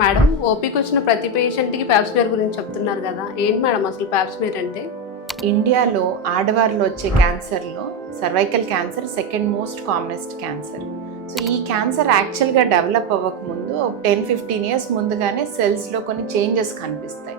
Madam ఓపీకి వచ్చిన ప్రతి పేషెంట్కి ప్యాప్స్మియర్ గురించి చెప్తున్నారు కదా, ఏంటి మేడం అసలు ప్యాప్స్మియర్ అంటే? ఇండియాలో ఆడవారిలో వచ్చే క్యాన్సర్లో cervical cancer second most commonest cancer. So ఈ క్యాన్సర్ యాక్చువల్గా డెవలప్ అవ్వకముందు 10-15 ఇయర్స్ ముందుగానే సెల్స్లో కొన్ని చేంజెస్ కనిపిస్తాయి.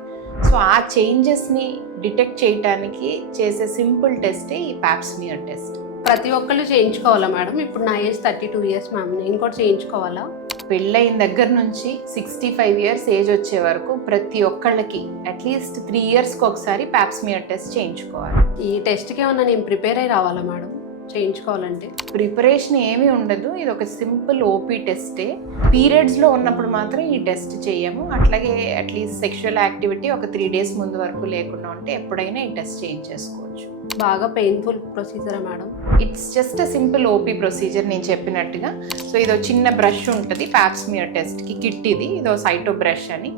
సో ఆ చేంజెస్ని డిటెక్ట్ చేయడానికి చేసే సింపుల్ టెస్టే ఈ ప్యాప్స్మియర్ టెస్ట్. ప్రతి ఒక్కళ్ళు చేయించుకోవాలా మేడం? ఇప్పుడు నా ఏజ్ 32 ఇయర్స్ మ్యామ్, నేను కూడా చేయించుకోవాలా? పెళ్ళైన దగ్గర నుంచి 65 ఇయర్స్ ఏజ్ వచ్చే వరకు ప్రతి ఒక్కళ్ళకి అట్లీస్ట్ 3 ఇయర్స్కి ఒకసారి ప్యాప్స్మియర్ టెస్ట్ చేయించుకోవాలి. ఈ టెస్ట్కి ఏమన్నా నేను ప్రిపేర్ అయ్యి రావాలా మేడం చేయించుకోవాలంటే? ప్రిపరేషన్ ఏమీ ఉండదు, ఇది ఒక సింపుల్ ఓపీ టెస్టే. పీరియడ్స్లో ఉన్నప్పుడు మాత్రం ఈ టెస్ట్ చేయము. అట్లాగే అట్లీస్ట్ సెక్షువల్ యాక్టివిటీ ఒక 3 డేస్ ముందు వరకు లేకుండా ఉంటే ఎప్పుడైనా ఈ టెస్ట్ చేయించేసుకోవచ్చు. బాగా పెయిన్ఫుల్ ప్రొసీజరా madam? It's just a simple OP procedure నేను చెప్పినట్టుగా. సో ఇదో చిన్న బ్రష్ ఉంటుంది ప్యాప్స్మియర్ టెస్ట్కి, కిట్ ఇది. ఇదో సైటో బ్రష్ అని.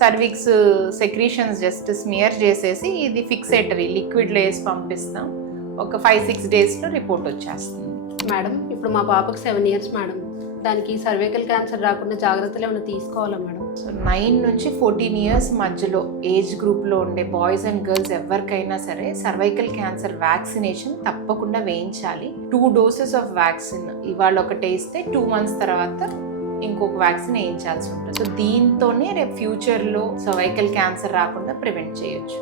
సర్విక్స్ సెక్రీషన్స్ జస్ట్ స్మియర్ చేసేసి ఇది ఫిక్సేటరీ లిక్విడ్లో వేసి పంపిస్తాం. ఒక 5-6 డేస్లో రిపోర్ట్ వచ్చేస్తుంది. మేడం ఇప్పుడు మా పాపకు 7 ఇయర్స్ మేడం, దానికి సర్వైకల్ క్యాన్సర్ రాకుండా జాగ్రత్తలు ఏమైనా తీసుకోవాలా మేడం? సో 9 నుంచి 14 ఇయర్స్ మధ్యలో ఏజ్ గ్రూప్లో ఉండే బాయ్స్ అండ్ గర్ల్స్ ఎవరికైనా సరే సర్వైకల్ క్యాన్సర్ వ్యాక్సినేషన్ తప్పకుండా వేయించాలి. 2 డోసెస్ ఆఫ్ వ్యాక్సిన్ ఇవాళ ఒకటి వేస్తే 2 months తర్వాత ఇంకొక వ్యాక్సిన్ వేయించాల్సి ఉంటుంది. సో దీంతోనే రేపు ఫ్యూచర్లో సర్వైకల్ క్యాన్సర్ రాకుండా ప్రివెంట్ చేయొచ్చు.